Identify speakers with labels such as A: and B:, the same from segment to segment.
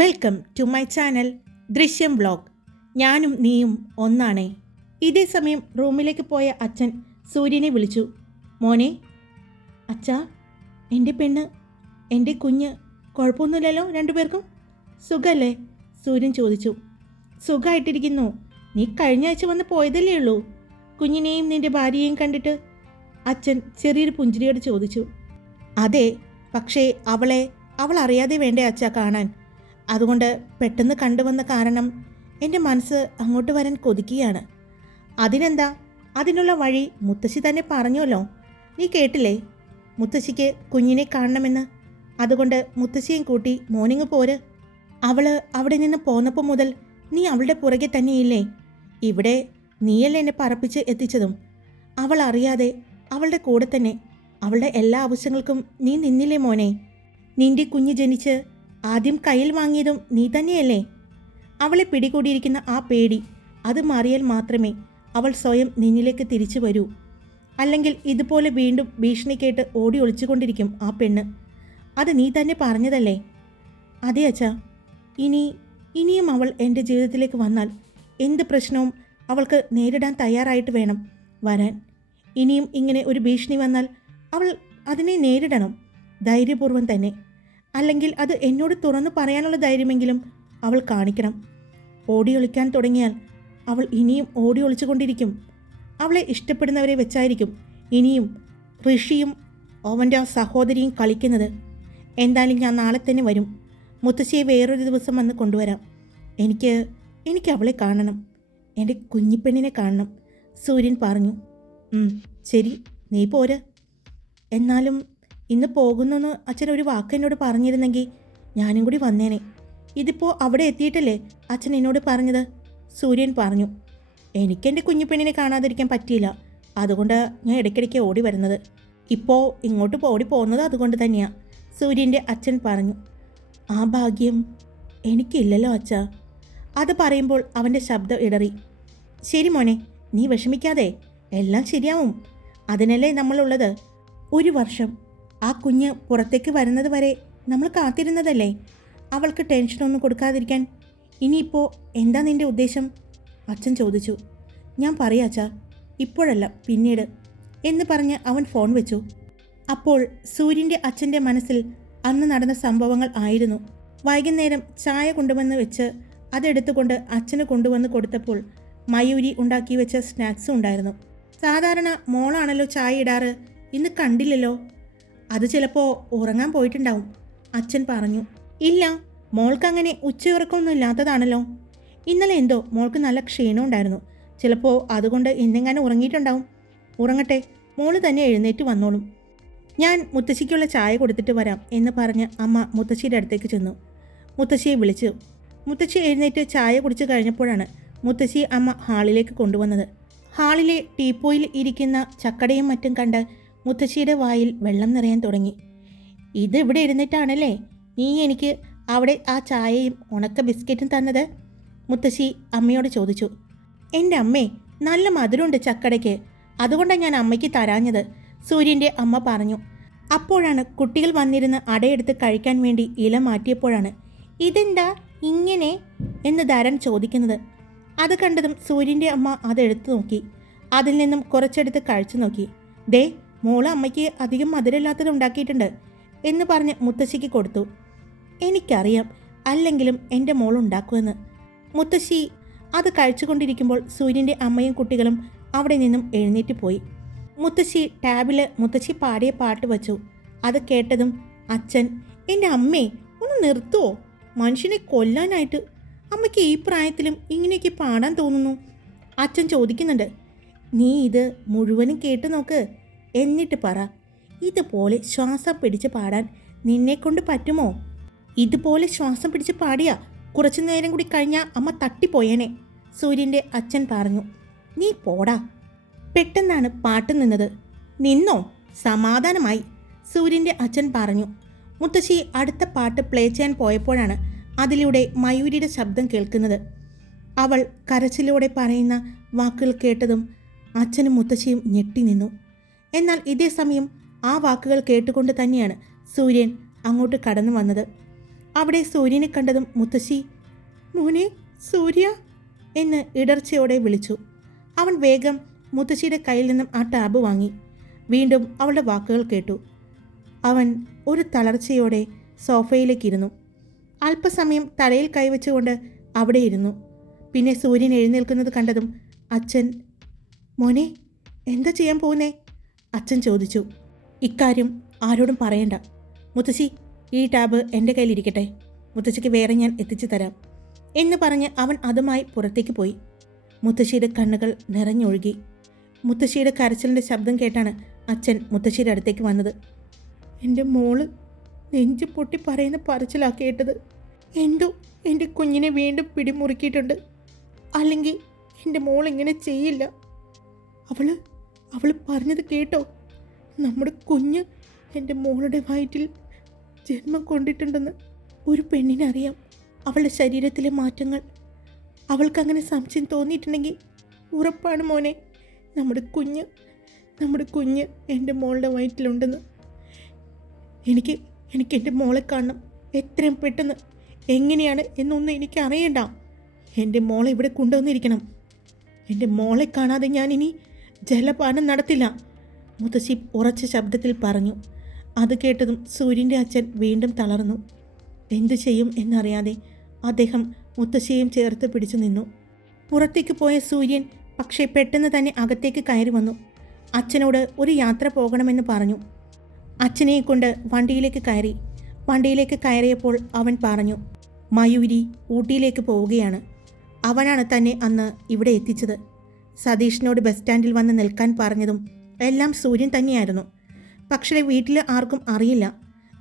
A: Welcome to my channel Drishyam blog ഞാനും നീയും ഒന്നാണേ. ഇതേ സമയം റൂമിലേക്ക് പോയ അച്ഛൻ സൂര്യനെ വിളിച്ചു. മോനെ അച്ഛാ എന്റെ പെണ്ണ് എന്റെ കുഞ്ഞ് കുഴപ്പമൊന്നുമില്ലല്ലോ രണ്ടുപേർക്കും? സുഖല്ലേ? സൂര്യൻ ചോദിച്ചു. സുഖമായിട്ടിരിക്കുന്നു നീ കഴിഞ്ഞ ആഴ്ച വന്ന് പോയതല്ലേ ഉള്ളൂ. കുഞ്ഞിനെയും നിന്റെ ഭാര്യയെയും കണ്ടിട്ട്? അച്ഛൻ ചെറിയൊരു പുഞ്ചിരിയോട് ചോദിച്ചു. അതെ പക്ഷേ അവളെ അവൾ അറിയാതെ വേണ്ടേ അച്ഛ കാണാൻ? അതുകൊണ്ട് പെട്ടെന്ന് കണ്ടുവന്ന കാരണം എന്റെ മനസ്സ് അങ്ങോട്ട് വരാൻ കൊതിക്കുകയാണ് അതിനെന്താ? അതിനുള്ള വഴി മുത്തശ്ശി തന്നെ പറഞ്ഞല്ലോ നീ കേട്ടില്ലേ? മുത്തശ്ശിക്ക് കുഞ്ഞിനെ കാണണമെന്ന്. അതുകൊണ്ട് മുത്തശ്ശിയും കൂട്ടി മോർണിംഗ് പോര്. അവൾ അവിടെ നിന്ന് പോന്നപ്പോൾ മുതൽ നീ അവളുടെ പുറകെ തന്നെയില്ലേ? ഇവിടെ നീയല്ലേ എന്നെ പറപ്പിച്ച് എത്തിച്ചതും. അവൾ അറിയാതെ അവളുടെ കൂടെ തന്നെ. അവളുടെ എല്ലാ ആവശ്യങ്ങൾക്കും നീ നിന്നില്ലേ മോനെ? നിന്റെ കുഞ്ഞ് ജനിച്ച് ആദ്യം കയ്യിൽ വാങ്ങിയതും നീ തന്നെയല്ലേ? അവളെ പിടികൂടിയിരിക്കുന്ന ആ പേടി അത് മാറിയാൽ മാത്രമേ അവൾ സ്വയം നിന്നിലേക്ക് തിരിച്ചു വരൂ. അല്ലെങ്കിൽ ഇതുപോലെ വീണ്ടും ഭീഷണി കേട്ട് ഓടി ഒളിച്ചുകൊണ്ടിരിക്കും ആ പെണ്ണ്. അത് നീ തന്നെ പറഞ്ഞതല്ലേ? അതെ അച്ഛാ. ഇനി ഇനിയും അവൾ എന്റെ ജീവിതത്തിലേക്ക് വന്നാൽ എന്ത് പ്രശ്നവും അവൾക്ക് നേരിടാൻ തയ്യാറായിട്ട് വേണം വരാൻ. ഇനിയും ഇങ്ങനെ ഒരു ഭീഷണി വന്നാൽ അവൾ അതിനെ നേരിടണം ധൈര്യപൂർവം തന്നെ. അല്ലെങ്കിൽ അത് എന്നോട് തുറന്നു പറയാനുള്ള ധൈര്യമെങ്കിലും അവൾ കാണിക്കണം. ഓടി ഒളിക്കാൻ തുടങ്ങിയാൽ അവൾ ഇനിയും ഓടി ഒളിച്ചുകൊണ്ടിരിക്കും. അവളെ ഇഷ്ടപ്പെടുന്നവരെ വെച്ചായിരിക്കും ഇനിയും ഋഷിയും അവന്റെ സഹോദരിയും കളിക്കുന്നത്. എന്തായാലും ഞാൻ നാളെ തന്നെ വരും. മുത്തശ്ശിയെ വേറൊരു ദിവസം വന്ന് കൊണ്ടുവരാം. എനിക്ക് എനിക്ക് അവളെ കാണണം. എന്റെ കുഞ്ഞിപ്പെണ്ണിനെ കാണണം. സൂര്യൻ പറഞ്ഞു. "ഉം, ശരി നീ പോര്. എന്നാലും ഇന്ന് പോകുന്നെന്ന് അച്ഛൻ ഒരു വാക്ക് എന്നോട് പറഞ്ഞിരുന്നെങ്കിൽ ഞാനും കൂടി വന്നേനെ. ഇതിപ്പോൾ അവിടെ എത്തിയിട്ടല്ലേ അച്ഛൻ എന്നോട് പറഞ്ഞത്? സൂര്യൻ പറഞ്ഞു എനിക്കെന്റെ കുഞ്ഞിപ്പെണ്ണിനെ കാണാതിരിക്കാൻ പറ്റിയില്ല. അതുകൊണ്ട് ഞാൻ ഇടയ്ക്കിടയ്ക്ക് ഓടി വരുന്നത്. ഇപ്പോൾ ഇങ്ങോട്ട് ഓടി പോകുന്നത് അതുകൊണ്ട് തന്നെയാണ് സൂര്യന്റെ അച്ഛൻ പറഞ്ഞു. ആ ഭാഗ്യം എനിക്കില്ലല്ലോ അച്ഛ അത് പറയുമ്പോൾ അവന്റെ ശബ്ദം ഇടറി. ശരി മോനെ നീ വിഷമിക്കാതെ. എല്ലാം ശരിയാവും. അതിനല്ലേ നമ്മളുള്ളത്? ഒരു വർഷം ആ കുഞ്ഞ് പുറത്തേക്ക് വരുന്നത് വരെ നമ്മൾ കാത്തിരുന്നതല്ലേ? അവൾക്ക് ടെൻഷനൊന്നും കൊടുക്കാതിരിക്കാൻ. ഇനിയിപ്പോൾ എന്താ നിന്റെ ഉദ്ദേശം? അച്ഛൻ ചോദിച്ചു. ഞാൻ പറയാച്ചാ ഇപ്പോഴല്ല പിന്നീട് എന്ന് പറഞ്ഞ് അവൻ ഫോൺ വെച്ചു. അപ്പോൾ സൂര്യന്റെ അച്ഛന്റെ മനസ്സിൽ അന്ന് നടന്ന സംഭവങ്ങൾ ആയിരുന്നു. വൈകുന്നേരം ചായ കൊണ്ടുവന്ന് വെച്ച് അതെടുത്തുകൊണ്ട് അച്ഛന് കൊണ്ടുവന്ന് കൊടുത്തപ്പോൾ മയൂരി ഉണ്ടാക്കി വെച്ച സ്നാക്സും ഉണ്ടായിരുന്നു. സാധാരണ മോളാണല്ലോ ചായ ഇടാറ്. ഇന്ന് കണ്ടില്ലല്ലോ. അത് ചിലപ്പോൾ ഉറങ്ങാൻ പോയിട്ടുണ്ടാവും. അച്ഛൻ പറഞ്ഞു ഇല്ല മോൾക്ക് മോൾക്കങ്ങനെ ഉച്ചയുറക്കമൊന്നും ഇല്ലാത്തതാണല്ലോ. ഇന്നലെ എന്തോ മോൾക്ക് നല്ല ക്ഷീണം ഉണ്ടായിരുന്നു. ചിലപ്പോൾ അതുകൊണ്ട് ഇന്നെങ്ങാനും ഉറങ്ങിയിട്ടുണ്ടാവും. ഉറങ്ങട്ടെ മോൾ തന്നെ എഴുന്നേറ്റ് വന്നോളും. ഞാൻ മുത്തശ്ശിക്കുള്ള ചായ കൊടുത്തിട്ട് വരാം എന്ന് പറഞ്ഞ് അമ്മ മുത്തശ്ശിയുടെ അടുത്തേക്ക് ചെന്നു. മുത്തശ്ശിയെ വിളിച്ചു. മുത്തശ്ശി എഴുന്നേറ്റ് ചായ കുടിച്ചു കഴിഞ്ഞപ്പോഴാണ് മുത്തശ്ശി അമ്മ ഹാളിലേക്ക് കൊണ്ടുവന്നത്. ഹാളിലെ ടീപ്പോയിൽ ഇരിക്കുന്ന ചക്കടയും മറ്റും കണ്ട് മുത്തശ്ശിയുടെ വായിൽ വെള്ളം നിറയാൻ തുടങ്ങി. ഇത് ഇവിടെ ഇരുന്നിട്ടാണല്ലേ നീ എനിക്ക് അവിടെ ആ ചായയും ഉണക്ക ബിസ്ക്കറ്റും തന്നത്? മുത്തശ്ശി അമ്മയോട് ചോദിച്ചു. എന്റെ അമ്മേ നല്ല മധുരമുണ്ട് ചക്കടയ്ക്ക്. അതുകൊണ്ടാണ് ഞാൻ അമ്മയ്ക്ക് തരാഞ്ഞത് സൂര്യന്റെ അമ്മ പറഞ്ഞു. അപ്പോഴാണ് കുട്ടികൾ വന്നിരുന്ന് അടയെടുത്ത് കഴിക്കാൻ വേണ്ടി ഇല മാറ്റിയപ്പോഴാണ് ഇതെന്താ ഇങ്ങനെ? എന്ന് ധരൻ ചോദിക്കുന്നത്. അത് കണ്ടതും സൂര്യന്റെ അമ്മ അതെടുത്തു നോക്കി. അതിൽ നിന്നും കുറച്ചെടുത്ത് കഴിച്ചു നോക്കി. ദേ മോൾ അമ്മയ്ക്ക് അധികം മധുരമില്ലാത്തത് ഉണ്ടാക്കിയിട്ടുണ്ട് എന്ന് പറഞ്ഞ് മുത്തശ്ശിക്ക് കൊടുത്തു. എനിക്കറിയാം അല്ലെങ്കിലും എന്റെ മോൾ ഉണ്ടാക്കുമെന്ന്. മുത്തശ്ശി അത് കഴിച്ചുകൊണ്ടിരിക്കുമ്പോൾ സൂര്യന്റെ അമ്മയും കുട്ടികളും അവിടെ നിന്നും എഴുന്നേറ്റ് പോയി. മുത്തശ്ശി ടാബിൽ മുത്തശ്ശി പാടിയ പാട്ട് വച്ചു. അത് കേട്ടതും അച്ഛൻ എന്റെ അമ്മേ ഒന്ന് നിർത്തുവോ മനുഷ്യനെ കൊല്ലാനായിട്ട് അമ്മയ്ക്ക് ഈ പ്രായത്തിലും ഇങ്ങനെയൊക്കെ പാടാൻ തോന്നുന്നു. അച്ഛൻ ചോദിക്കുന്നുണ്ട് നീ ഇത് മുഴുവനും കേട്ടു നോക്ക്. എന്നിട്ട് പറ ഇതുപോലെ ശ്വാസം പിടിച്ച് പാടാൻ നിന്നെക്കൊണ്ട് പറ്റുമോ? ഇതുപോലെ ശ്വാസം പിടിച്ച് പാടിയാ കുറച്ചു നേരം കൂടി കഴിഞ്ഞാൽ അമ്മ തട്ടിപ്പോയേനെ സൂര്യന്റെ അച്ഛൻ പറഞ്ഞു. നീ പോടാ. പെട്ടെന്നാണ് പാട്ട് നിന്നത്. നിന്നോ? സമാധാനമായി സൂര്യന്റെ അച്ഛൻ പറഞ്ഞു. മുത്തശ്ശി അടുത്ത പാട്ട് പ്ലേ ചെയ്യാൻ പോയപ്പോഴാണ് അതിലൂടെ മയൂരിയുടെ ശബ്ദം കേൾക്കുന്നത്. അവൾ കരച്ചിലൂടെ പറയുന്ന വാക്കുകൾ കേട്ടതും അച്ഛനും മുത്തശ്ശിയും ഞെട്ടി നിന്നു. എന്നാൽ ഇതേ സമയം ആ വാക്കുകൾ കേട്ടുകൊണ്ട് തന്നെയാണ് സൂര്യൻ അങ്ങോട്ട് കടന്നു വന്നത്. അവിടെ സൂര്യനെ കണ്ടതും മുത്തശ്ശി മോനെ സൂര്യ എന്ന് ഇടർച്ചയോടെ വിളിച്ചു. അവൻ വേഗം മുത്തശ്ശിയുടെ കയ്യിൽ നിന്നും ആ ടാബ് വാങ്ങി. വീണ്ടും അവളുടെ വാക്കുകൾ കേട്ടു. അവൻ ഒരു തളർച്ചയോടെ സോഫയിലേക്കിരുന്നു. അല്പസമയം തലയിൽ കൈവച്ചുകൊണ്ട് അവിടെ ഇരുന്നു. പിന്നെ സൂര്യൻ എഴുന്നേൽക്കുന്നത് കണ്ടതും അച്ഛൻ മോനെ എന്താ ചെയ്യാൻ പോകുന്നേ? അച്ഛൻ ചോദിച്ചു. ഇക്കാര്യം ആരോടും പറയണ്ട. മുത്തശ്ശി ഈ ടാബ് എന്റെ കയ്യിലിരിക്കട്ടെ. മുത്തശ്ശിക്ക് വേറെ ഞാൻ എത്തിച്ചു തരാം എന്ന് പറഞ്ഞ് അവൻ അതുമായി പുറത്തേക്ക് പോയി. മുത്തശ്ശിയുടെ കണ്ണുകൾ നിറഞ്ഞൊഴുകി. മുത്തശ്ശിയുടെ കരച്ചിലിന്റെ ശബ്ദം കേട്ടാണ് അച്ഛൻ മുത്തശ്ശിയുടെ അടുത്തേക്ക് വന്നത്. എന്റെ മോൾ നെഞ്ചു പൊട്ടി പറയുന്ന പറച്ചിലാ കേട്ടത്. എന്തോ എന്റെ കുഞ്ഞിനെ വീണ്ടും പിടിമുറുക്കിയിട്ടുണ്ട്. അല്ലെങ്കിൽ എന്റെ മോൾ ഇങ്ങനെ ചെയ്യില്ല. അവൾ അവൾ പറഞ്ഞത് കേട്ടോ. നമ്മുടെ കുഞ്ഞ് എന്റെ മോളുടെ വയറ്റിൽ ജന്മം കൊണ്ടിട്ടുണ്ടെന്ന് ഒരു പെണ്ണിനറിയാം അവളുടെ ശരീരത്തിലെ മാറ്റങ്ങൾ. അവൾക്കങ്ങനെ സംശയം തോന്നിയിട്ടുണ്ടെങ്കിൽ ഉറപ്പാണ് മോനെ. നമ്മുടെ കുഞ്ഞ് നമ്മുടെ കുഞ്ഞ് എന്റെ മോളുടെ വയറ്റിലുണ്ടെന്ന്. എനിക്ക് എനിക്ക് എന്റെ മോളെ കാണണം. എത്രയും പെട്ടെന്ന് എങ്ങനെയാണ് എന്നൊന്നും എനിക്ക് അറിയണ്ട എന്റെ മോളെ ഇവിടെ കൊണ്ടുവന്നിരിക്കണം. എന്റെ മോളെ കാണാതെ ഞാനിനി ജലപാനം നടത്തില്ല. മുത്തശ്ശി ഉറച്ച ശബ്ദത്തിൽ പറഞ്ഞു. അത് കേട്ടതും സൂര്യന്റെ അച്ഛൻ വീണ്ടും തളർന്നു. എന്തു ചെയ്യും എന്നറിയാതെ അദ്ദേഹം മുത്തശ്ശിയെയും ചേർത്ത് പിടിച്ചു നിന്നു. പുറത്തേക്ക് പോയ സൂര്യൻ പക്ഷേ പെട്ടെന്ന് തന്നെ അകത്തേക്ക് കയറി വന്നു. അച്ഛനോട് ഒരു യാത്ര പോകണമെന്ന് പറഞ്ഞു. അച്ഛനെ കൊണ്ട് വണ്ടിയിലേക്ക് കയറി. വണ്ടിയിലേക്ക് കയറിയപ്പോൾ അവൻ പറഞ്ഞു മയൂരി ഊട്ടിയിലേക്ക് പോവുകയാണ്. അവനാണ് തന്നെ അന്ന് ഇവിടെ എത്തിച്ചത്. സതീഷിനോട് ബസ് സ്റ്റാൻഡിൽ വന്ന് നിൽക്കാൻ പറഞ്ഞതും എല്ലാം സൂര്യൻ തന്നെയായിരുന്നു. പക്ഷേ വീട്ടിൽ ആർക്കും അറിയില്ല.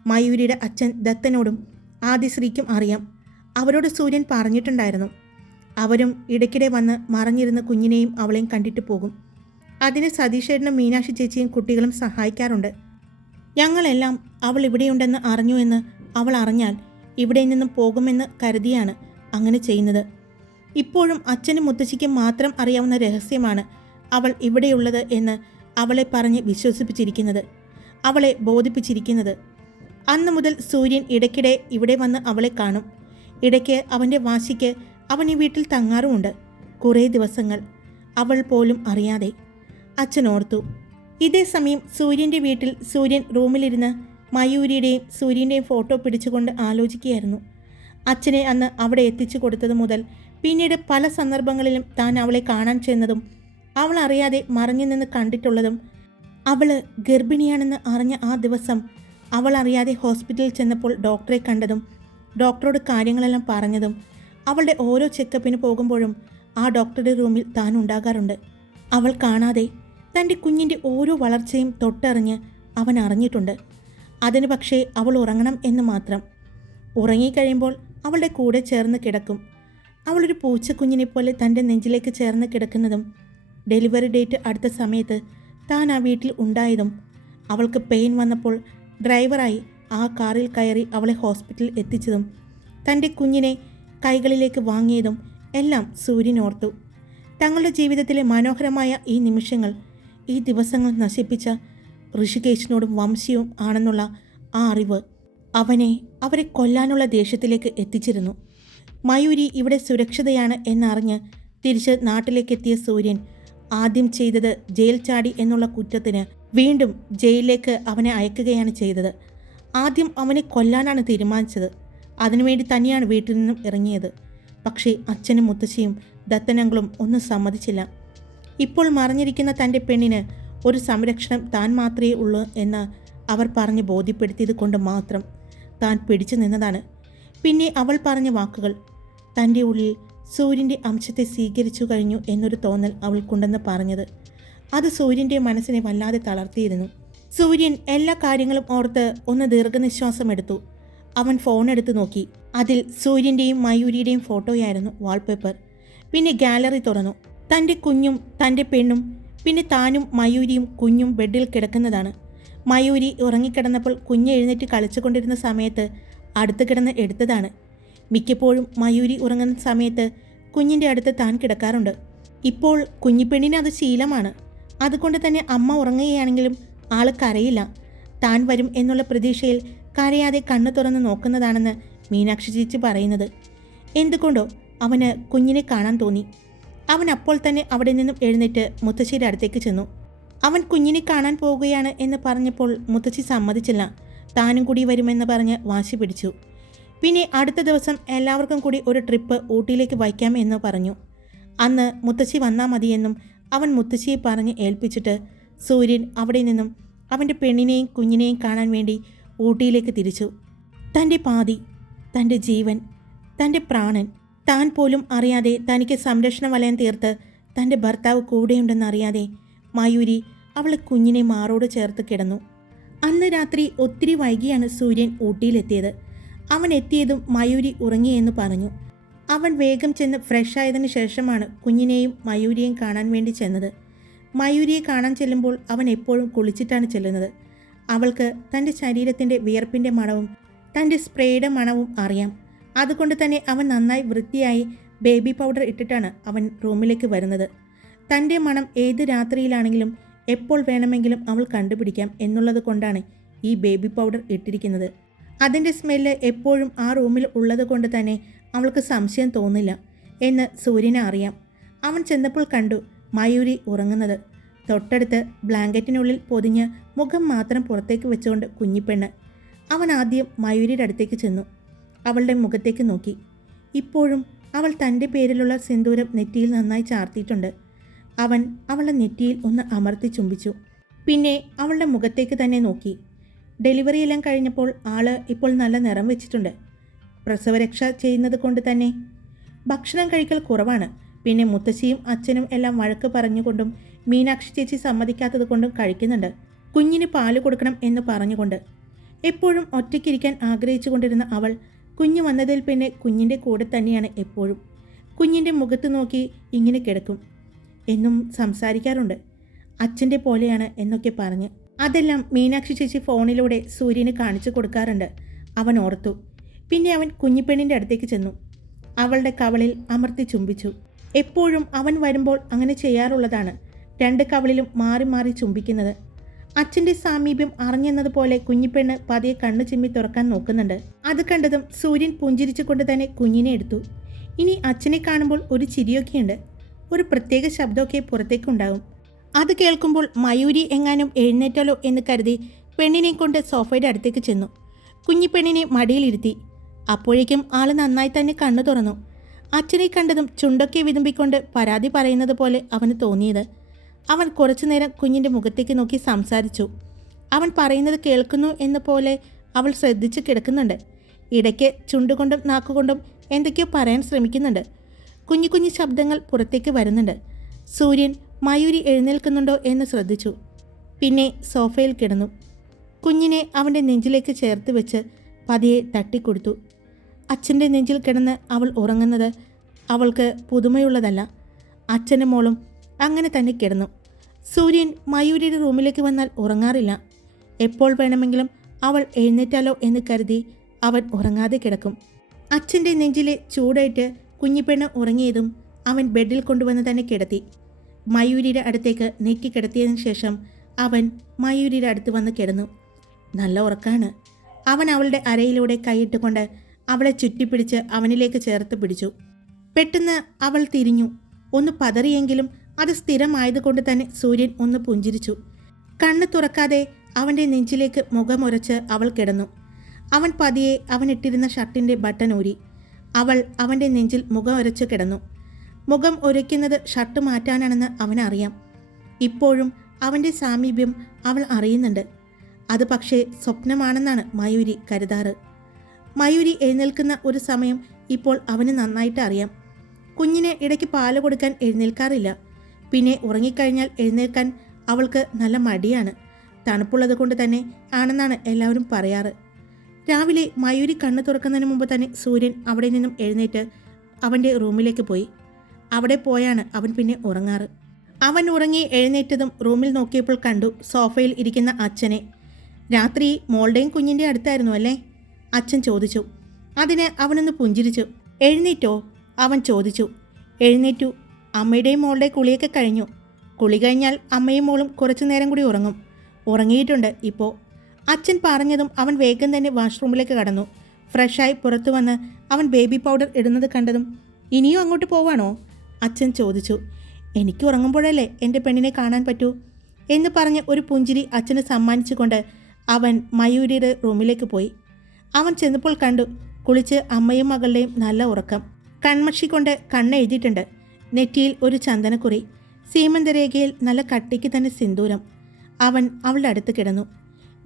A: മയൂരിയുടെ അച്ഛൻ ദത്തനോടും ആദിശ്രീക്കും അറിയാം. അവരോട് സൂര്യൻ പറഞ്ഞിട്ടുണ്ടായിരുന്നു. അവരും ഇടയ്ക്കിടെ വന്ന് മറഞ്ഞിരുന്ന കുഞ്ഞിനെയും അവളെയും കണ്ടിട്ട് പോകും. അതിന് സതീഷേട്ടനും മീനാക്ഷി ചേച്ചിയും കുട്ടികളും സഹായിക്കാറുണ്ട്. ഞങ്ങളെല്ലാം അവൾ ഇവിടെയുണ്ടെന്ന് അറിഞ്ഞു എന്ന് അവൾ അറിഞ്ഞാൽ ഇവിടെ നിന്നും പോകുമെന്ന് കരുതിയാണ് അങ്ങനെ ചെയ്യുന്നത്. ഇപ്പോഴും അച്ഛനും മുത്തശ്ശിക്കും മാത്രം അറിയാവുന്ന രഹസ്യമാണ് അവൾ ഇവിടെയുള്ളത് എന്ന് അവളെ പറഞ്ഞ് വിശ്വസിപ്പിച്ചിരിക്കുന്നത് അവളെ ബോധിപ്പിച്ചിരിക്കുന്നത്. അന്ന് മുതൽ സൂര്യൻ ഇടയ്ക്കിടെ ഇവിടെ വന്ന് അവളെ കാണും. ഇടയ്ക്ക് അവന്റെ വാശിക്ക് അവൻ ഈ വീട്ടിൽ തങ്ങാറുമുണ്ട്. കുറേ ദിവസങ്ങൾ അവൾ പോലും അറിയാതെ. അച്ഛൻ ഓർത്തു ഇതേ സമയം സൂര്യന്റെ വീട്ടിൽ സൂര്യൻ റൂമിലിരുന്ന് മയൂരിയുടെയും സൂര്യന്റെയും ഫോട്ടോ പിടിച്ചുകൊണ്ട് ആലോചിക്കുകയായിരുന്നു. അച്ഛനെ അന്ന് അവിടെ എത്തിച്ചു കൊടുത്തത് മുതൽ പിന്നീട് പല സന്ദർഭങ്ങളിലും താൻ അവളെ കാണാൻ ചെന്നതും അവൾ അറിയാതെ മറിഞ്ഞു നിന്ന് കണ്ടിട്ടുള്ളതും അവൾ ഗർഭിണിയാണെന്ന് അറിഞ്ഞ ആ ദിവസം അവൾ അറിയാതെ ഹോസ്പിറ്റലിൽ ചെന്നപ്പോൾ ഡോക്ടറെ കണ്ടതും ഡോക്ടറോട് കാര്യങ്ങളെല്ലാം പറഞ്ഞതും അവളുടെ ഓരോ ചെക്കപ്പിന് പോകുമ്പോഴും ആ ഡോക്ടറുടെ റൂമിൽ താൻ ഉണ്ടാകാറുണ്ട്. അവൾ കാണാതെ തന്റെ കുഞ്ഞിന്റെ ഓരോ വളർച്ചയും തൊട്ടറിഞ്ഞ് അവൻ അറിഞ്ഞിട്ടുണ്ട്. അതിന് പക്ഷേ അവൾ ഉറങ്ങണം എന്ന് മാത്രം. ഉറങ്ങിക്കഴിയുമ്പോൾ അവളുടെ കൂടെ ചേർന്ന് കിടക്കും. അവളൊരു പൂച്ചക്കുഞ്ഞിനെ പോലെ തന്റെ നെഞ്ചിലേക്ക് ചേർന്ന് കിടക്കുന്നതും ഡെലിവറി ഡേറ്റ് അടുത്ത സമയത്ത് താൻ ആ വീട്ടിൽ ഉണ്ടായതും അവൾക്ക് പെയിൻ വന്നപ്പോൾ ഡ്രൈവറായി ആ കാറിൽ കയറി അവളെ ഹോസ്പിറ്റലിൽ എത്തിച്ചതും തന്റെ കുഞ്ഞിനെ കൈകളിലേക്ക് വാങ്ങിയതും എല്ലാം സൂര്യൻ ഓർത്തു. തങ്ങളുടെ ജീവിതത്തിലെ മനോഹരമായ ഈ നിമിഷങ്ങൾ ഈ ദിവസങ്ങൾ നശിപ്പിച്ച ഋഷികേശിനോടും വംശിയും ആണെന്നുള്ള ആ അറിവ് അവനെ അവരെ കൊല്ലാനുള്ള ദേഷ്യത്തിലേക്ക് എത്തിച്ചിരുന്നു. മയൂരി ഇവിടെ സുരക്ഷിതയാണ് എന്നറിഞ്ഞ് തിരിച്ച് നാട്ടിലേക്കെത്തിയ സൂര്യൻ ആദ്യം ചെയ്തത് ജയിൽ ചാടി എന്നുള്ള കുറ്റത്തിന് വീണ്ടും ജയിലിലേക്ക് അവനെ അയക്കുകയാണ് ചെയ്തത്. ആദ്യം അവനെ കൊല്ലാനാണ് തീരുമാനിച്ചത്. അതിനുവേണ്ടി തന്നെയാണ് വീട്ടിൽ നിന്നും ഇറങ്ങിയത്. പക്ഷേ അച്ഛനും മുത്തശ്ശിയും ദത്തനങ്ങളും ഒന്നും സമ്മതിച്ചില്ല. ഇപ്പോൾ മറിഞ്ഞിരിക്കുന്ന തന്റെ പെണ്ണിന് ഒരു സംരക്ഷണം താൻ മാത്രമേ ഉള്ളൂ എന്ന് അവർ പറഞ്ഞ് ബോധ്യപ്പെടുത്തിയത് കൊണ്ട് മാത്രം താൻ പിടിച്ചു നിന്നതാണ്. പിന്നെ അവൾ പറഞ്ഞ വാക്കുകൾ തന്റെ ഉള്ളിൽ സൂര്യന്റെ അംശത്തെ സ്വീകരിച്ചു കഴിഞ്ഞു എന്നൊരു തോന്നൽ അവൾക്കുണ്ടെന്ന് പറഞ്ഞത്. അത് സൂര്യന്റെ മനസ്സിനെ വല്ലാതെ തളർത്തിയിരുന്നു. സൂര്യൻ എല്ലാ കാര്യങ്ങളും ഓർത്ത് ഒന്ന് ദീർഘനിശ്വാസം എടുത്തു. അവൻ ഫോൺ എടുത്ത് നോക്കി. അതിൽ സൂര്യന്റെയും മയൂരിയുടെയും ഫോട്ടോയായിരുന്നു വാൾപേപ്പർ പിന്നെ ഗാലറി തുറന്നു. തന്റെ കുഞ്ഞും തന്റെ പെണ്ണും പിന്നെ താനും മയൂരിയും കുഞ്ഞും ബെഡിൽ കിടക്കുന്നതാണ്. മയൂരി ഉറങ്ങിക്കിടന്നപ്പോൾ കുഞ്ഞ് എഴുന്നേറ്റ് കളിച്ചുകൊണ്ടിരുന്ന സമയത്ത് അടുത്ത് കിടന്ന് എടുത്തതാണ്. മിക്കപ്പോഴും മയൂരി ഉറങ്ങുന്ന സമയത്ത് കുഞ്ഞിന്റെ അടുത്ത് താൻ കിടക്കാറുണ്ട്. ഇപ്പോൾ കുഞ്ഞിപ്പെണ്ണിന് അത് ശീലമാണ്. അതുകൊണ്ട് തന്നെ അമ്മ ഉറങ്ങുകയാണെങ്കിലും ആൾ കരയില്ല. താൻ വരും എന്നുള്ള പ്രതീക്ഷയിൽ കരയാതെ കണ്ണു തുറന്ന് നോക്കുന്നതാണെന്ന് മീനാക്ഷി ചേച്ചി പറയുന്നത്. എന്തുകൊണ്ടോ അവന് കുഞ്ഞിനെ കാണാൻ തോന്നി. അവൻ അപ്പോൾ തന്നെ അവിടെ നിന്നും എഴുന്നേറ്റ് മുത്തശ്ശിയുടെ അടുത്തേക്ക് ചെന്നു. അവൻ കുഞ്ഞിനെ കാണാൻ പോവുകയാണ് എന്ന് പറഞ്ഞപ്പോൾ മുത്തശ്ശി സമ്മതിച്ചില്ല. താനും കൂടി വരുമെന്ന് പറഞ്ഞ് വാശി പിടിച്ചു. പിന്നെ അടുത്ത ദിവസം എല്ലാവർക്കും കൂടി ഒരു ട്രിപ്പ് ഊട്ടിയിലേക്ക് വയ്ക്കാം എന്ന് പറഞ്ഞു. അന്ന് മുത്തശ്ശി വന്നാൽ മതിയെന്നും അവൻ മുത്തശ്ശിയെ പറഞ്ഞ് ഏൽപ്പിച്ചിട്ട് സൂര്യൻ അവിടെ നിന്നും അവന്റെ പെണ്ണിനെയും കുഞ്ഞിനെയും കാണാൻ വേണ്ടി ഊട്ടിയിലേക്ക് തിരിച്ചു. തന്റെ പാതി തന്റെ ജീവൻ തന്റെ പ്രാണൻ താൻ പോലും അറിയാതെ തനിക്ക് സംരക്ഷണ വലയം തീർത്ത് തന്റെ ഭർത്താവ് കൂടെയുണ്ടെന്നറിയാതെ മയൂരി അവളെ കുഞ്ഞിനെ മാറോട് ചേർത്ത് കിടന്നു. അന്ന് രാത്രി ഒത്തിരി വൈകിയാണ് സൂര്യൻ ഊട്ടിയിലെത്തിയത്. അവൻ എത്തിയതും മയൂരി ഉറങ്ങിയെന്ന് പറഞ്ഞു. അവൻ വേഗം ചെന്ന് ഫ്രഷ് ആയതിനു ശേഷമാണ് കുഞ്ഞിനെയും മയൂരിയെയും കാണാൻ വേണ്ടി ചെന്നത്. മയൂരിയെ കാണാൻ ചെല്ലുമ്പോൾ അവൻ എപ്പോഴും കുളിച്ചിട്ടാണ് ചെല്ലുന്നത്. അവൾക്ക് തന്റെ ശരീരത്തിന്റെ വിയർപ്പിന്റെ മണവും തന്റെ സ്പ്രേയുടെ മണവും അറിയാം. അതുകൊണ്ട് തന്നെ അവൻ നന്നായി വൃത്തിയായി ബേബി പൗഡർ ഇട്ടിട്ടാണ് അവൻ റൂമിലേക്ക് വരുന്നത്. തന്റെ മണം ഏത് രാത്രിയിലാണെങ്കിലും എപ്പോൾ വേണമെങ്കിലും അവൾ കണ്ടുപിടിക്കാം എന്നുള്ളത് കൊണ്ടാണ് ഈ ബേബി പൗഡർ ഇട്ടിരിക്കുന്നത്. അതിന്റെ സ്മെല്ല് എപ്പോഴും ആ റൂമിൽ ഉള്ളത് കൊണ്ട് തന്നെ അവൾക്ക് സംശയം തോന്നില്ല. എന്ന് സൂര്യനെ അറിയാം. അവൻ ചെന്നപ്പോൾ കണ്ടു മയൂരി ഉറങ്ങുന്നത്. തൊട്ടടുത്ത് ബ്ലാങ്കറ്റിനുള്ളിൽ പൊതിഞ്ഞ് മുഖം മാത്രം പുറത്തേക്ക് വെച്ചുകൊണ്ട് കുഞ്ഞിപ്പെണ്ണ്. അവൻ ആദ്യം മയൂരിയുടെ അടുത്തേക്ക് ചെന്നു. അവളുടെ മുഖത്തേക്ക് നോക്കി. ഇപ്പോഴും അവൾ തന്റെ പേരിലുള്ള സിന്ദൂരം നെറ്റിയിൽ നന്നായി ചാർത്തിയിട്ടുണ്ട്. അവൻ അവളുടെ നെറ്റിയിൽ ഒന്ന് അമർത്തി ചുംബിച്ചു. പിന്നെ അവളുടെ മുഖത്തേക്ക് തന്നെ നോക്കി. ഡെലിവറി എല്ലാം കഴിഞ്ഞപ്പോൾ ആൾ ഇപ്പോൾ നല്ല നിറം വെച്ചിട്ടുണ്ട്. പ്രസവരക്ഷ ചെയ്യുന്നത് കൊണ്ട് തന്നെ. ഭക്ഷണം കഴിക്കൽ കുറവാണ്. പിന്നെ മുത്തശ്ശിയും അച്ഛനും എല്ലാം വഴക്ക് പറഞ്ഞുകൊണ്ടും മീനാക്ഷി ചേച്ചി സമ്മതിക്കാത്തത് കൊണ്ടും കഴിക്കുന്നുണ്ട്. കുഞ്ഞിന് പാൽ കൊടുക്കണം എന്ന് പറഞ്ഞുകൊണ്ട്. എപ്പോഴും ഒറ്റയ്ക്കിരിക്കാൻ ആഗ്രഹിച്ചു കൊണ്ടിരുന്ന അവൾ കുഞ്ഞ് വന്നതിൽ പിന്നെ കുഞ്ഞിന്റെ കൂടെ തന്നെയാണ് എപ്പോഴും. കുഞ്ഞിന്റെ മുഖത്ത് നോക്കി ഇങ്ങനെ കിടക്കും. എന്നും സംസാരിക്കാറുണ്ട്. അച്ഛന്റെ പോലെയാണ് എന്നൊക്കെ പറഞ്ഞ് അതെല്ലാം മീനാക്ഷി ചേച്ചി ഫോണിലൂടെ സൂര്യന് കാണിച്ചു കൊടുക്കാറുണ്ട്. അവൻ ഓർത്തു. പിന്നെ അവൻ കുഞ്ഞിപ്പെണ്ണിന്റെ അടുത്തേക്ക് ചെന്നു. അവളുടെ കവളിൽ അമർത്തി ചുംബിച്ചു. എപ്പോഴും അവൻ വരുമ്പോൾ അങ്ങനെ ചെയ്യാറുള്ളതാണ്. രണ്ട് കവളിലും മാറി മാറി ചുംബിക്കുന്നത്. അച്ഛന്റെ സാമീപ്യം അറിഞ്ഞെന്നതുപോലെ കുഞ്ഞിപ്പെണ്ണ് പതിയെ കണ്ണു ചിമ്മി തുറക്കാൻ നോക്കുന്നുണ്ട്. അത് കണ്ടതും സൂര്യൻ പുഞ്ചിരിച്ചുകൊണ്ട് തന്നെ കുഞ്ഞിനെ എടുത്തു. ഇനി അച്ഛനെ കാണുമ്പോൾ ഒരു ചിരിയൊക്കെയുണ്ട്. ഒരു പ്രത്യേക ശബ്ദമൊക്കെ പുറത്തേക്കുണ്ടാകും. അത് കേൾക്കുമ്പോൾ മയൂരി എങ്ങാനും എഴുന്നേറ്റാലോ എന്ന് കരുതി പെണ്ണിനെ കൊണ്ട് സോഫയുടെ അടുത്തേക്ക് ചെന്നു. കുഞ്ഞിപ്പെണ്ണിനെ മടിയിലിരുത്തി. അപ്പോഴേക്കും ആൾ നന്നായി തന്നെ കണ്ണു തുറന്നു. അച്ഛനെ കണ്ടതും ചുണ്ടൊക്കെ വിതുമ്പിക്കൊണ്ട് പരാതി പറയുന്നത് പോലെ അവന് തോന്നിയത്. അവൻ കുറച്ചുനേരം കുഞ്ഞിന്റെ മുഖത്തേക്ക് നോക്കി സംസാരിച്ചു. അവൻ പറയുന്നത് കേൾക്കുന്നു എന്ന പോലെ അവൾ ശ്രദ്ധിച്ച് കിടക്കുന്നുണ്ട്. ഇടയ്ക്ക് ചുണ്ടുകൊണ്ടും നാക്കുകൊണ്ടും എന്തൊക്കെയോ പറയാൻ ശ്രമിക്കുന്നുണ്ട്. കുഞ്ഞു കുഞ്ഞു ശബ്ദങ്ങൾ പുറത്തേക്ക് വരുന്നുണ്ട്. സൂര്യൻ മയൂരി എഴുന്നേൽക്കുന്നുണ്ടോ എന്ന് ശ്രദ്ധിച്ചു. പിന്നെ സോഫയിൽ കിടന്നു. കുഞ്ഞിനെ അവന്റെ നെഞ്ചിലേക്ക് ചേർത്ത് വെച്ച് പതിയെ തട്ടിക്കൊടുത്തു. അച്ഛന്റെ നെഞ്ചിൽ കിടന്ന് അവൾ ഉറങ്ങുന്നത് അവൾക്ക് പുതുമയുള്ളതല്ല. അച്ഛനും മോളും അങ്ങനെ തന്നെ കിടന്നു. സൂര്യൻ മയൂരിയുടെ റൂമിലേക്ക് വന്നാൽ ഉറങ്ങാറില്ല. എപ്പോൾ വേണമെങ്കിലും അവൾ എഴുന്നേറ്റാലോ എന്ന് കരുതി അവൻ ഉറങ്ങാതെ കിടക്കും. അച്ഛന്റെ നെഞ്ചിലെ ചൂടായിട്ട് കുഞ്ഞിപ്പെണ്ണ് ഉറങ്ങിയതും അവൻ ബെഡിൽ കൊണ്ടുവന്ന് തന്നെ കിടത്തി. മയൂരിയുടെ അടുത്തേക്ക് നീക്കി കിടത്തിയതിനു ശേഷം അവൻ മയൂരിയുടെ അടുത്ത് വന്ന് കിടന്നു. നല്ല ഉറക്കാണ്. അവൻ അവളുടെ അരയിലൂടെ കൈയിട്ടുകൊണ്ട് അവളെ ചുറ്റിപ്പിടിച്ച് അവനിലേക്ക് ചേർത്ത് പിടിച്ചു. പെട്ടെന്ന് അവൾ തിരിഞ്ഞു. ഒന്ന് പതറിയെങ്കിലും അത് സ്ഥിരമായതുകൊണ്ട് തന്നെ സൂര്യൻ ഒന്ന് പുഞ്ചിരിച്ചു. കണ്ണ് തുറക്കാതെ അവന്റെ നെഞ്ചിലേക്ക് മുഖമുരച്ച് അവൾ കിടന്നു. അവൻ പതിയെ അവനിട്ടിരുന്ന ഷർട്ടിന്റെ ബട്ടൺ ഊരി. അവൾ അവന്റെ നെഞ്ചിൽ മുഖം കിടന്നു. മുഖം ഒരയ്ക്കുന്നത് ഷർട്ട് മാറ്റാനാണെന്ന് അവനറിയാം. ഇപ്പോഴും അവന്റെ സാമീപ്യം അവൾ അറിയുന്നുണ്ട്. അത് പക്ഷേ സ്വപ്നമാണെന്നാണ് മയൂരി കരുതാറ്. മയൂരി എഴുന്നേൽക്കുന്ന ഒരു സമയം ഇപ്പോൾ അവന് നന്നായിട്ട് അറിയാം. കുഞ്ഞിനെ ഇടയ്ക്ക് പാൽ കൊടുക്കാൻ എഴുന്നേൽക്കാറില്ല. പിന്നെ ഉറങ്ങിക്കഴിഞ്ഞാൽ എഴുന്നേൽക്കാൻ അവൾക്ക് നല്ല മടിയാണ്. തണുപ്പുള്ളത് കൊണ്ട് തന്നെ ആണെന്നാണ് എല്ലാവരും പറയാറ്. രാവിലെ മയൂരി കണ്ണു തുറക്കുന്നതിന് മുമ്പ് തന്നെ സൂര്യൻ അവിടെ നിന്നും എഴുന്നേറ്റ് അവന്റെ റൂമിലേക്ക് പോയി. അവിടെ പോയാണ് അവൻ പിന്നെ ഉറങ്ങാറ്. അവൻ ഉറങ്ങി എഴുന്നേറ്റതും റൂമിൽ നോക്കിയപ്പോൾ കണ്ടു സോഫയിൽ ഇരിക്കുന്ന അച്ഛനെ. രാത്രി മോളുടെയും കുഞ്ഞിന്റെ അടുത്തായിരുന്നു അല്ലേ? അച്ഛൻ ചോദിച്ചു. അതിന് അവനൊന്ന് പുഞ്ചിരിച്ചു. എഴുന്നേറ്റോ? അവൻ ചോദിച്ചു. എഴുന്നേറ്റു. അമ്മയുടെയും മോളുടെ കുളിയൊക്കെ കഴിഞ്ഞു. കുളി കഴിഞ്ഞാൽ അമ്മയും മോളും കുറച്ചു നേരം കൂടി ഉറങ്ങും. ഉറങ്ങിയിട്ടുണ്ട് ഇപ്പോൾ അച്ഛൻ പറഞ്ഞതും അവൻ വേഗം തന്നെ വാഷ്റൂമിലേക്ക് കടന്നു. ഫ്രഷായി പുറത്തു വന്ന് അവൻ ബേബി പൗഡർ ഇടുന്നത് കണ്ടതും ഇനിയും അങ്ങോട്ട് പോവാണോ? അച്ഛൻ ചോദിച്ചു എനിക്ക് ഉറങ്ങുമ്പോഴല്ലേ എന്റെ പെണ്ണിനെ കാണാൻ പറ്റൂ? എന്ന് പറഞ്ഞ് ഒരു പുഞ്ചിരി അച്ഛന് സമ്മാനിച്ചുകൊണ്ട് അവൻ മയൂരിയുടെ റൂമിലേക്ക് പോയി. അവൻ ചെന്നപ്പോൾ കണ്ടു കുളിച്ച് അമ്മയും മകളുടെയും നല്ല ഉറക്കം. കൺമക്ഷി കൊണ്ട് കണ്ണെഴുതിയിട്ടുണ്ട് നെറ്റിയിൽ ഒരു ചന്ദനക്കുറി സീമന്തരേഖയിൽ നല്ല കട്ടിക്ക് തന്നെ സിന്ദൂരം. അവൻ അവളുടെ അടുത്ത് കിടന്നു.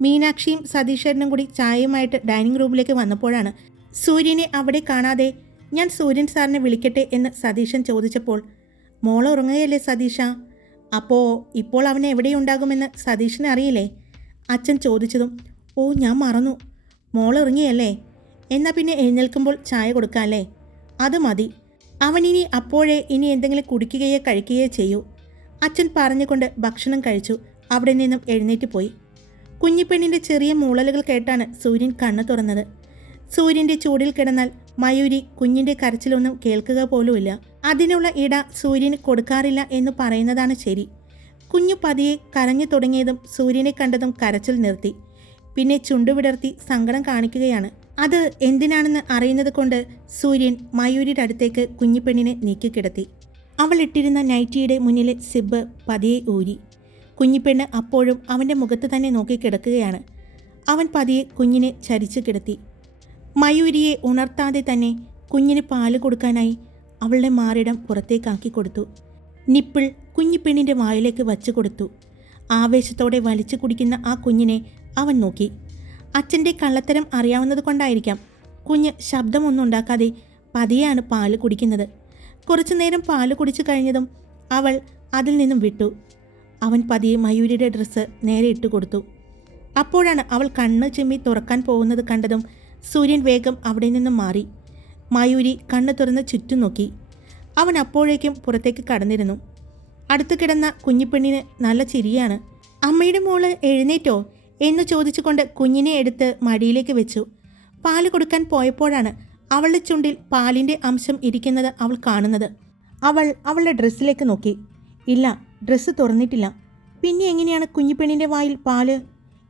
A: മീനാക്ഷിയും സതീശ്വരനും കൂടി ചായയുമായിട്ട് ഡൈനിങ് റൂമിലേക്ക് വന്നപ്പോഴാണ് സൂര്യനെ അവിടെ കാണാതെ ഞാൻ സൂര്യൻ സാറിനെ വിളിക്കട്ടെ എന്ന് സതീശൻ ചോദിച്ചപ്പോൾ മോൾ ഉറങ്ങുകയല്ലേ സതീഷ അപ്പോൾ ഇപ്പോൾ അവൻ എവിടെയുണ്ടാകുമെന്ന് സതീഷിനെ അറിയില്ലേ? അച്ഛൻ ചോദിച്ചതും ഓ ഞാൻ മറന്നു. മോൾ ഇറങ്ങിയല്ലേ എന്നാൽ പിന്നെ എഴുന്നേൽക്കുമ്പോൾ ചായ കൊടുക്കാമല്ലേ അത് മതി. അവനിനി അപ്പോഴേ ഇനി എന്തെങ്കിലും കുടിക്കുകയോ കഴിക്കുകയോ ചെയ്യൂ. അച്ഛൻ പറഞ്ഞുകൊണ്ട് ഭക്ഷണം കഴിച്ചു. അവിടെ നിന്നും എഴുന്നേറ്റ് പോയി. കുഞ്ഞിപ്പെണ്ണിന്റെ ചെറിയ മൂളലുകൾ കേട്ടാണ് സൂര്യൻ കണ്ണു തുറന്നത്. സൂര്യന്റെ ചൂടിൽ കിടന്നാൽ മയൂരി കുഞ്ഞിന്റെ കരച്ചിലൊന്നും കേൾക്കുക പോലുമില്ല. അതിനുള്ള ഇട സൂര്യന് കൊടുക്കാറില്ല എന്ന് പറയുന്നതാണ് ശരി. കുഞ്ഞു പതിയെ കരഞ്ഞു തുടങ്ങിയതും സൂര്യനെ കണ്ടതും കരച്ചിൽ നിർത്തി. പിന്നെ ചുണ്ടുവിടർത്തി സങ്കടം കാണിക്കുകയാണ്. അത് എന്തിനാണെന്ന് അറിയുന്നത് കൊണ്ട് സൂര്യൻ മയൂരിയുടെ അടുത്തേക്ക് കുഞ്ഞിപ്പെണ്ണിനെ നീക്കിക്കിടത്തി. അവൾ ഇട്ടിരുന്ന നൈറ്റിയുടെ മുന്നിലെ സിബ് പതിയെ ഊരി. കുഞ്ഞിപ്പെണ്ണ് അപ്പോഴും അവന്റെ മുഖത്ത് തന്നെ നോക്കി കിടക്കുകയാണ്. അവൻ പതിയെ കുഞ്ഞിനെ ചരിച്ചു കിടത്തി. മയൂരിയെ ഉണർത്താതെ തന്നെ കുഞ്ഞിന് പാൽ കൊടുക്കാനായി അവളുടെ മാറിടം പുറത്തേക്കാക്കി കൊടുത്തു. നിപ്പിൾ കുഞ്ഞിപ്പെണ്ണിന്റെ വായിലേക്ക് വച്ചു കൊടുത്തു. ആവേശത്തോടെ വലിച്ചു കുടിക്കുന്ന ആ കുഞ്ഞിനെ അവൻ നോക്കി. അച്ഛന്റെ കള്ളത്തരം അറിയാവുന്നത് കൊണ്ടായിരിക്കാം. കുഞ്ഞ് ശബ്ദമൊന്നും ഉണ്ടാക്കാതെ പതിയാണ് പാൽ കുടിക്കുന്നത്. കുറച്ചു നേരം പാൽ കുടിച്ചു കഴിഞ്ഞതും അവൾ അതിൽ നിന്നും വിട്ടു. അവൻ പതിയെ മയൂരിയുടെ ഡ്രസ്സ് നേരെ ഇട്ട് കൊടുത്തു അപ്പോഴാണ് അവൾ കണ്ണ് ചിമ്മി തുറക്കാൻ പോകുന്നത് കണ്ടതും സൂര്യൻ വേഗം അവിടെ നിന്ന് മാറി. മായൂരി കണ്ണു തുറന്ന് ചുറ്റും നോക്കി. അവൻ അപ്പോഴേക്കും പുറത്തേക്ക് കടന്നിരുന്നു. അടുത്ത് കിടന്ന കുഞ്ഞിപ്പെണ്ണിന് നല്ല ചിരിയാണ്. അമ്മയുടെ മോൾ എഴുന്നേറ്റോ? എന്ന് ചോദിച്ചുകൊണ്ട് കുഞ്ഞിനെ എടുത്ത് മടിയിലേക്ക് വെച്ചു. പാൽ കൊടുക്കാൻ പോയപ്പോഴാണ് അവളുടെ ചുണ്ടിൽ പാലിന്റെ അംശം ഇരിക്കുന്നത് അവൾ കാണുന്നത്. അവൾ അവളുടെ ഡ്രസ്സിലേക്ക് നോക്കി. ഇല്ല ഡ്രസ്സ് തുറന്നിട്ടില്ല. പിന്നെ എങ്ങനെയാണ് കുഞ്ഞിപ്പെണ്ണിന്റെ വായിൽ പാൽ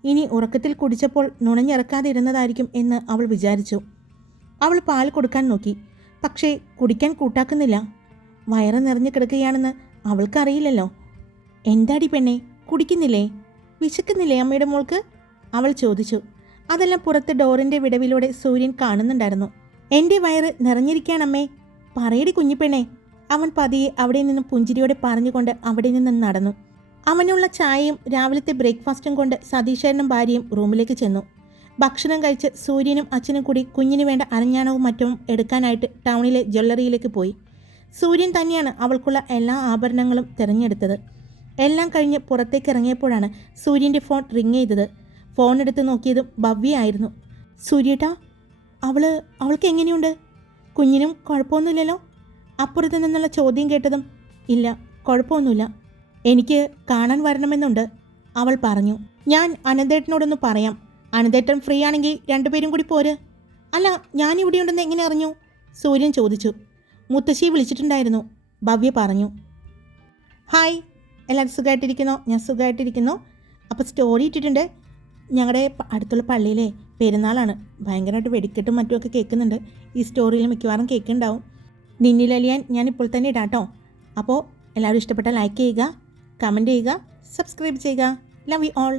A: ഇനി ഉറക്കത്തിൽ കുടിച്ചപ്പോൾ നുണഞ്ഞിറക്കാതെ ഇരുന്നതായിരിക്കും എന്ന് അവൾ വിചാരിച്ചു. അവൾ പാൽ കൊടുക്കാൻ നോക്കി. പക്ഷേ കുടിക്കാൻ കൂട്ടാക്കുന്നില്ല. വയറ് നിറഞ്ഞു കിടക്കുകയാണെന്ന് അവൾക്കറിയില്ലല്ലോ. എന്താടി പെണ്ണെ കുടിക്കുന്നില്ലേ? വിശക്കുന്നില്ലേ അമ്മയുടെ മോൾക്ക്? അവൾ ചോദിച്ചു. അതെല്ലാം പുറത്ത് ഡോറിന്റെ വിടവിലൂടെ സൂര്യൻ കാണുന്നുണ്ടായിരുന്നു. എന്റെ വയറ് നിറഞ്ഞിരിക്കാണമ്മേ പറയടി കുഞ്ഞിപ്പെണ്ണേ. അവൻ പതിയെ അവിടെ നിന്നും പുഞ്ചിരിയോടെ പറഞ്ഞുകൊണ്ട് അവിടെ നിന്ന് നടന്നു. അവനുള്ള ചായയും രാവിലത്തെ ബ്രേക്ക്ഫാസ്റ്റും കൊണ്ട് സതീശേരനും ഭാര്യയും റൂമിലേക്ക് ചെന്നു. ഭക്ഷണം കഴിച്ച് സൂര്യനും അച്ഛനും കൂടി കുഞ്ഞിന് വേണ്ട അരഞ്ഞാണവും മറ്റും എടുക്കാനായിട്ട് ടൗണിലെ ജ്വല്ലറിയിലേക്ക് പോയി. സൂര്യൻ തന്നെയാണ് അവൾക്കുള്ള എല്ലാ ആഭരണങ്ങളും തിരഞ്ഞെടുത്തത്. എല്ലാം കഴിഞ്ഞ് പുറത്തേക്ക് ഇറങ്ങിയപ്പോഴാണ് സൂര്യന്റെ ഫോൺ റിങ് ചെയ്തത്. ഫോൺ എടുത്ത് നോക്കിയതും ഭവ്യയായിരുന്നു സൂര്യേട്ടാ അവൾ അവൾക്ക് എങ്ങനെയുണ്ട്? കുഞ്ഞിനും കുഴപ്പമൊന്നുമില്ലല്ലോ? അപ്പുറത്ത് നിന്നുള്ള ചോദ്യം കേട്ടതും ഇല്ല കുഴപ്പമൊന്നുമില്ല. എനിക്ക് കാണാൻ വരണമെന്നുണ്ട്. അവൾ പറഞ്ഞു ഞാൻ അനന്തേട്ടനോടൊന്ന് പറയാം. അനന്തേട്ടൻ ഫ്രീ ആണെങ്കിൽ രണ്ടുപേരും കൂടി പോര്. അല്ല ഞാൻ ഇവിടെ ഉണ്ടെന്ന് എങ്ങനെ അറിഞ്ഞു? സൂര്യൻ ചോദിച്ചു. മുത്തശ്ശി വിളിച്ചിട്ടുണ്ടായിരുന്നു. ഭവ്യ പറഞ്ഞു ഹായ് എല്ലാവരും സുഖമായിട്ടിരിക്കുന്നോ ഞാൻ സുഖമായിട്ടിരിക്കുന്നു അപ്പോൾ സ്റ്റോറി ഇട്ടിട്ടുണ്ട്. ഞങ്ങളുടെ അടുത്തുള്ള പള്ളിയിലെ പെരുന്നാളാണ്. ഭയങ്കരമായിട്ട് വെടിക്കെട്ടും മറ്റുമൊക്കെ കേൾക്കുന്നുണ്ട്. ഈ സ്റ്റോറിയിൽ മിക്കവാറും കേൾക്കുന്നുണ്ടാവും. നിന്നിലലിയാൻ ഞാൻ ഇപ്പോൾ തന്നെ ഇടാം കേട്ടോ അപ്പോൾ എല്ലാവരും ഇഷ്ടപ്പെട്ട ലൈക്ക് ചെയ്യുക. കമന്റ് ചെയ്യുക സബ്സ്ക്രൈബ് ചെയ്യുക. Love you all